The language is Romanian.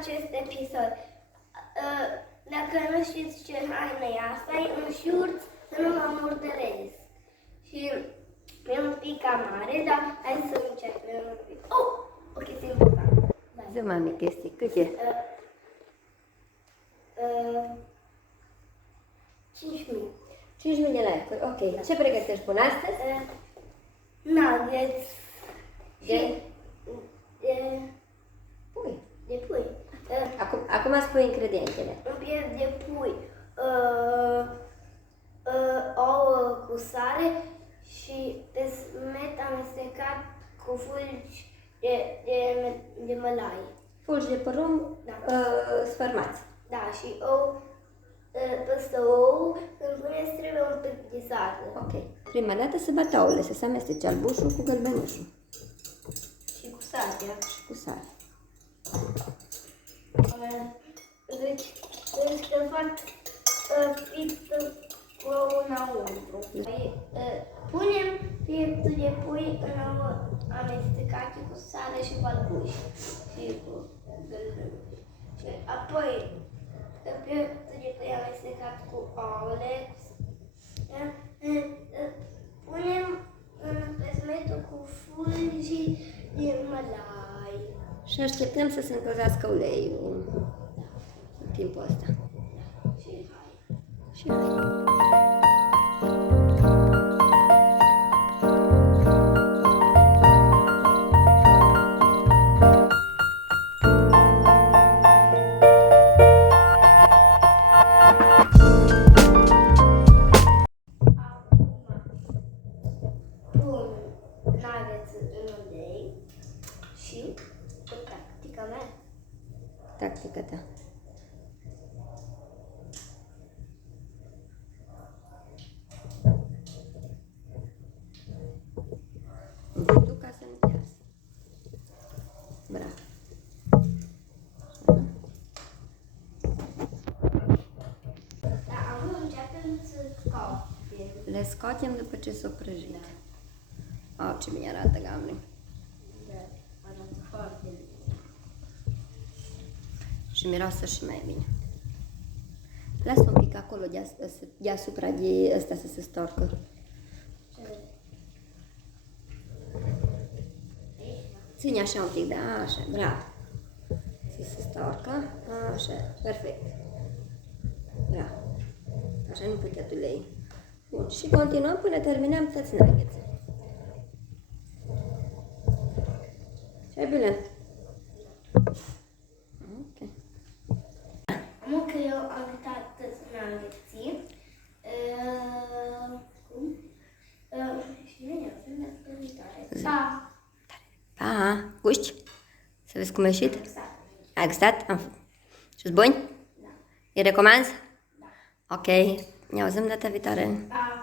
acest episod. Dacă nu știți ce haină e asta, e un șurț să nu mă murdărez. Și e un pic cam mare, dar hai să începem un pic. Oh! O chestie importantă. Zi, mami, chestii. Cât e? 5.000. 5.000 de like-uri. Ok. Ce pregătești până astăzi? Nuggets. De? De Pui. pui. Acum spui ingredientele. Un piep de pui. Ouă cu sare și pe smet amestecat cu fulgi de mălai. Fulgi de porumb sfărmați. Da, și ou, peste ou, când puneți trebuie un pic de sare. Ok. Prima dată se bat ouăle, să se amestece albușul cu gălbenușul. Și cu sare. Și cu sare. Deci când fac pizza cu ou înăuntru. Punem pieptul de pui în ouă amestecate cu sare și balbuș și cu gălbenuș. Și apoi pieptul de pui amestecat cu ouăle. Punem pe smetul cu fulgi de mălai. Și așteptăm să se încălzească uleiul în timpul ăsta. Și hai. Și hai. Pun nuggets în ulei și cu tactica mea. Tactica ta. Tu ca să nu iasă. Bravo. Da, acum începem să scoatem. Le scoatem după ce s-o prăjit. Oh, ce bine arată, Gamli. Da, arată foarte bine. Și miroasă și mai bine. Lasă un pic acolo deasupra de ăsta să se storcă. Ține așa un pic, da, așa, bravo. Să se storcă, așa, perfect. Bravo. Așa nu putea tu lei. Bun, și continuăm până terminăm toți nuggets. Ce bine? Ok. Acum că eu am gătat toți nuggetsii, cum? Și noi ne avem la viitoare. Da. Pa, guști? Să vezi cum a ieșit? Exact. Ai gustat? Și-s buni? Da. Îi recomanzi? Da. Ok. Ne auzim data viitoare. Da.